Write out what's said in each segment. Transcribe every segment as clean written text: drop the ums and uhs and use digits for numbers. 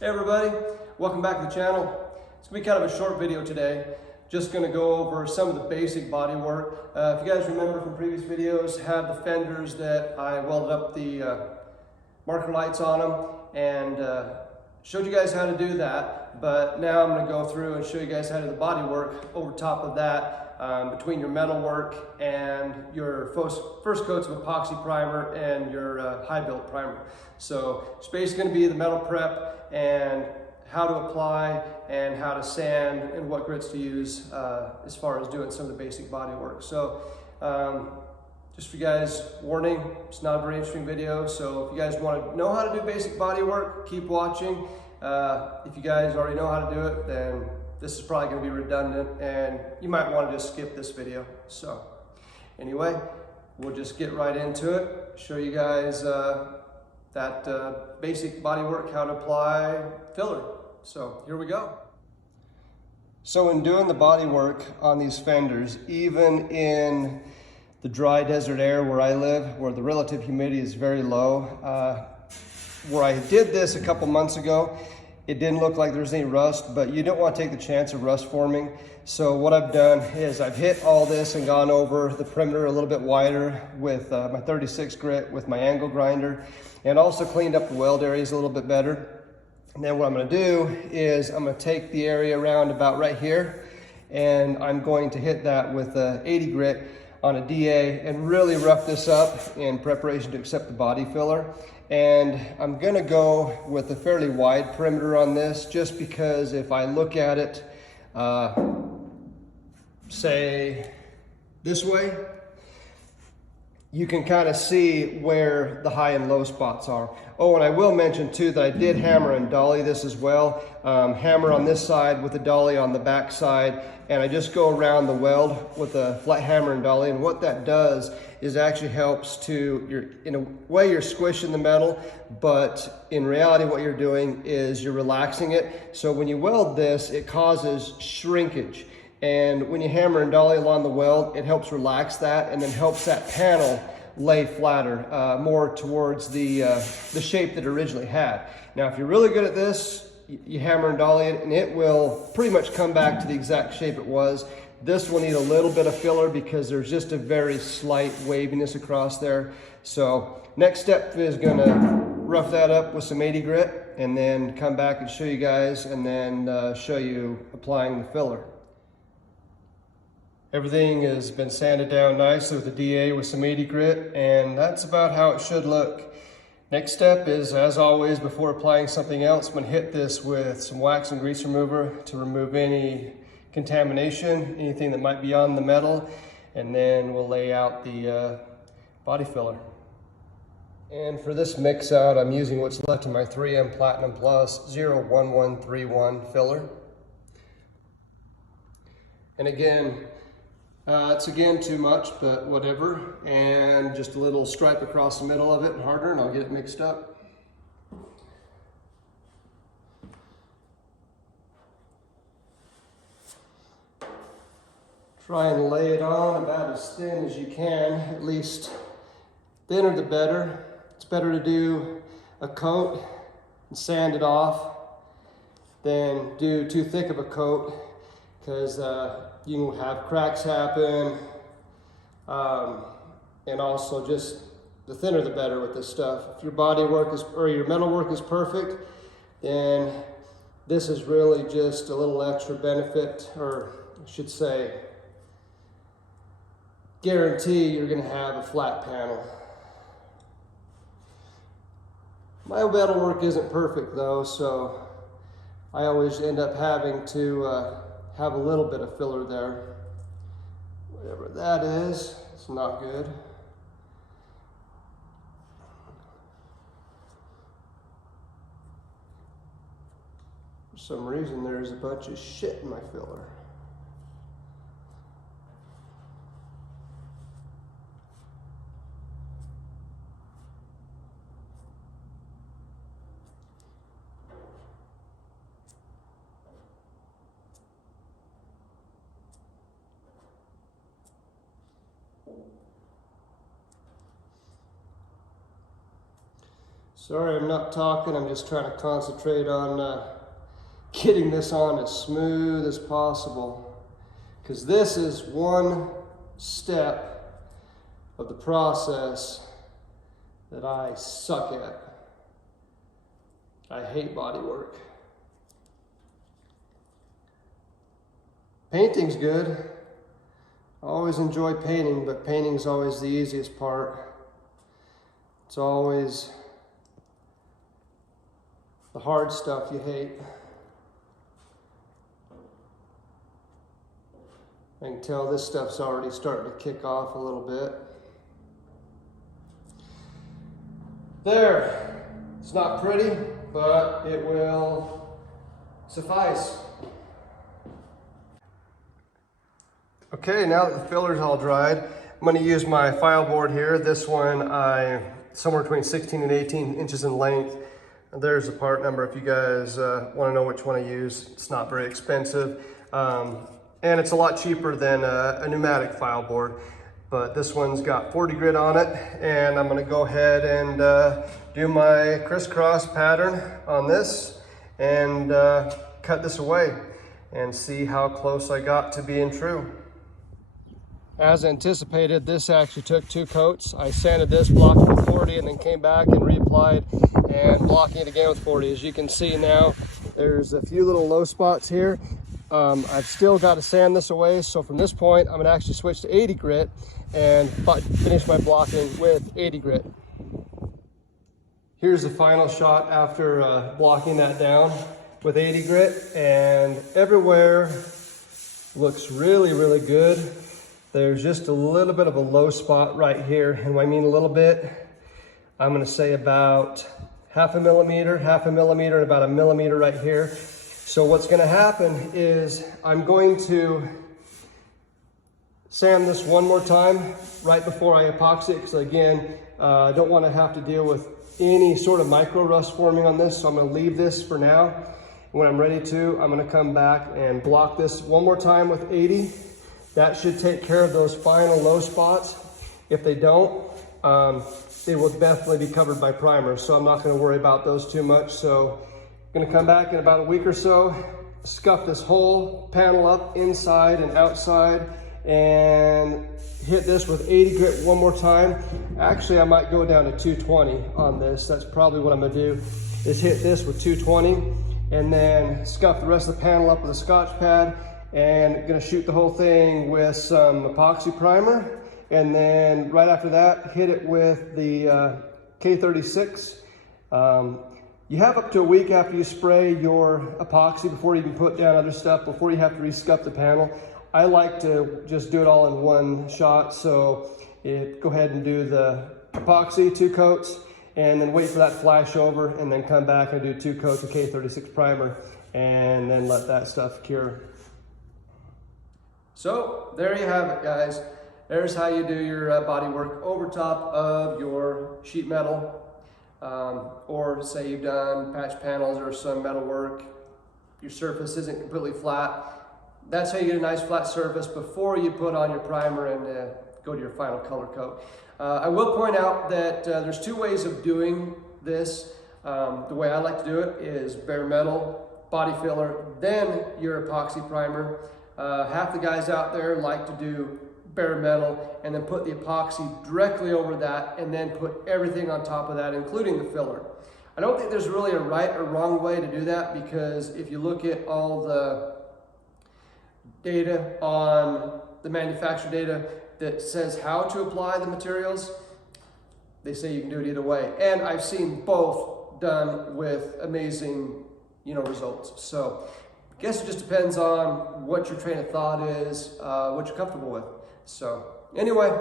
Hey everybody, welcome back to the channel. It's going to be kind of a short video today. Just going to go over some of the basic body work. If you guys remember from previous videos, have the fenders that I welded up the marker lights on them and showed you guys how to do that. But now I'm going to go through and show you guys how to do the body work over top of that, between your metal work and your first coats of epoxy primer and your high build primer. So it's basically going to be the metal prep and how to apply and how to sand and what grits to use as far as doing some of the basic body work. So just for you guys, warning, it's not a very interesting video. So if you guys want to know how to do basic body work, keep watching. If you guys already know how to do it, then this is probably going to be redundant and you might want to just skip this video. So anyway, we'll just get right into it, show you guys that basic body work, how to apply filler. So here we go. So in doing the body work on these fenders, even in the dry desert air where I live, where the relative humidity is very low, where I did this a couple months ago, it didn't look like there's any rust, but you don't want to take the chance of rust forming. So what I've done is I've hit all this and gone over the perimeter a little bit wider with my 36 grit with my angle grinder, and also cleaned up the weld areas a little bit better. And then what I'm going to do is I'm going to take the area around about right here, and I'm going to hit that with a 80 grit on a DA and really rough this up in preparation to accept the body filler. And I'm going to go with a fairly wide perimeter on this, just because if I look at it, say this way, you can kind of see where the high and low spots are. Oh, and I will mention too that I did hammer and dolly this as well. Hammer on this side with the dolly on the back side, and I just go around the weld with a flat hammer and dolly. And what that does is actually helps to, in a way you're squishing the metal, but in reality what you're doing is you're relaxing it. So when you weld this, it causes shrinkage. And when you hammer and dolly along the weld, it helps relax that and then helps that panel lay flatter, more towards the shape that it originally had. Now, if you're really good at this, you hammer and dolly it and it will pretty much come back to the exact shape it was. This will need a little bit of filler because there's just a very slight waviness across there. So next step is gonna rough that up with some 80 grit and then come back and show you guys, and then show you applying the filler. Everything has been sanded down nicely with the DA with some 80 grit, and that's about how it should look. Next step is, as always, before applying something else, I'm going to hit this with some wax and grease remover to remove any contamination, anything that might be on the metal, and then we'll lay out the body filler. And for this mix out, I'm using what's left of my 3M Platinum Plus 01131 filler. And again, it's again too much, but whatever. And just a little stripe across the middle of it and harder, and I'll get it mixed up. Try and lay it on about as thin as you can, at least thinner the better. It's better to do a coat and sand it off than do too thick of a coat, because you can have cracks happen, and also just the thinner the better with this stuff. If your body work is, or your metal work is perfect, then this is really just a little extra benefit, or I should say, guarantee you're gonna have a flat panel. My metal work isn't perfect though, so I always end up having to have a little bit of filler there. Whatever that is, it's not good. For some reason, there's a bunch of shit in my filler. Sorry I'm not talking, I'm just trying to concentrate on getting this on as smooth as possible, because this is one step of the process that I suck at. I hate bodywork. Painting's good. I always enjoy painting, but painting's always the easiest part. It's always the hard stuff you hate. I can tell this stuff's already starting to kick off a little bit. There. It's not pretty, but it will suffice. Okay, now that the filler's all dried, I'm going to use my file board here. This one, somewhere between 16 and 18 inches in length. There's the part number if you guys want to know which one I use. It's not very expensive, and it's a lot cheaper than a pneumatic file board. But this one's got 40 grit on it, and I'm going to go ahead and do my crisscross pattern on this and cut this away and see how close I got to being true. As anticipated, this actually took 2 coats. I sanded this, blocked it with 40, and then came back and reapplied and blocking it again with 40. As you can see now, there's a few little low spots here. I've still got to sand this away, so from this point, I'm going to actually switch to 80 grit and finish my blocking with 80 grit. Here's the final shot after blocking that down with 80 grit, and everywhere looks really, really good. There's just a little bit of a low spot right here, and when I mean a little bit, I'm going to say about half a millimeter, and about a millimeter right here. So what's going to happen is I'm going to sand this one more time right before I epoxy it, because again, I don't want to have to deal with any sort of micro rust forming on this, so I'm going to leave this for now. When I'm ready to, I'm going to come back and block this one more time with 80. That should take care of those final low spots. If they don't, they will definitely be covered by primer, so I'm not going to worry about those too much. So I'm going to come back in about a week or so, scuff this whole panel up inside and outside, and hit this with 80 grit one more time. Actually, I might go down to 220 on this. That's probably what I'm going to do, is hit this with 220 and then scuff the rest of the panel up with a Scotch pad, and gonna shoot the whole thing with some epoxy primer, and then right after that hit it with the K36. You have up to a week after you spray your epoxy before you even put down other stuff, before you have to rescuff the panel. I like to just do it all in one shot, so go ahead and do the epoxy 2 coats, and then wait for that flash over, and then come back and do 2 coats of K36 primer, and then let that stuff cure. So there you have it, guys. There's how you do your bodywork over top of your sheet metal, or say you've done patch panels or some metal work. Your surface isn't completely flat. That's how you get a nice flat surface before you put on your primer and go to your final color coat. I will point out that there's 2 ways of doing this. The way I like to do it is bare metal, body filler, then your epoxy primer. Half the guys out there like to do bare metal and then put the epoxy directly over that and then put everything on top of that, including the filler. I don't think there's really a right or wrong way to do that, because if you look at all the data on the manufacturer data that says how to apply the materials, they say you can do it either way. And I've seen both done with amazing, results. So I guess it just depends on what your train of thought is, what you're comfortable with. So anyway,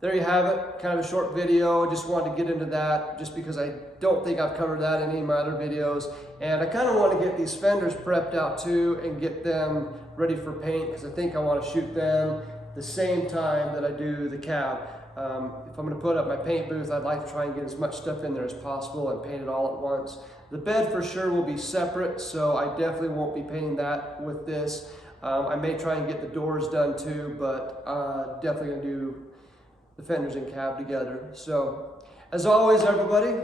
there you have it. Kind of a short video. I just wanted to get into that just because I don't think I've covered that in any of my other videos. And I kind of want to get these fenders prepped out too and get them ready for paint, because I think I want to shoot them the same time that I do the cab. If I'm going to put up my paint booth, I'd like to try and get as much stuff in there as possible and paint it all at once. The bed for sure will be separate, so I definitely won't be painting that with this. I may try and get the doors done too, but definitely going to do the fenders and cab together. So as always, everybody,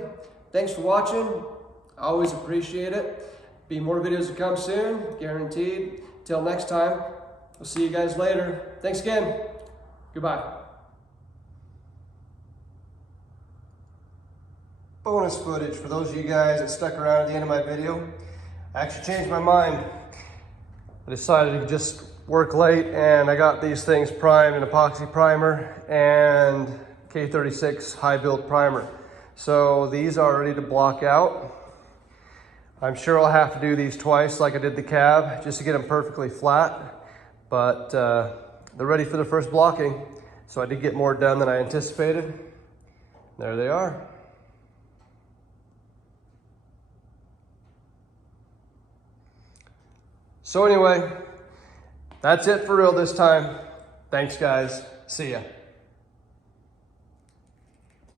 thanks for watching. I always appreciate it. Be more videos to come soon, guaranteed. Till next time, we'll see you guys later. Thanks again. Goodbye. Bonus footage for those of you guys that stuck around at the end of my video. I actually changed my mind. I decided to just work late, and I got these things primed in epoxy primer and K36 high build primer. So these are ready to block out. I'm sure I'll have to do these twice like I did the cab just to get them perfectly flat, but they're ready for the first blocking. So I did get more done than I anticipated. There they are. So anyway, that's it for real this time. Thanks guys, see ya.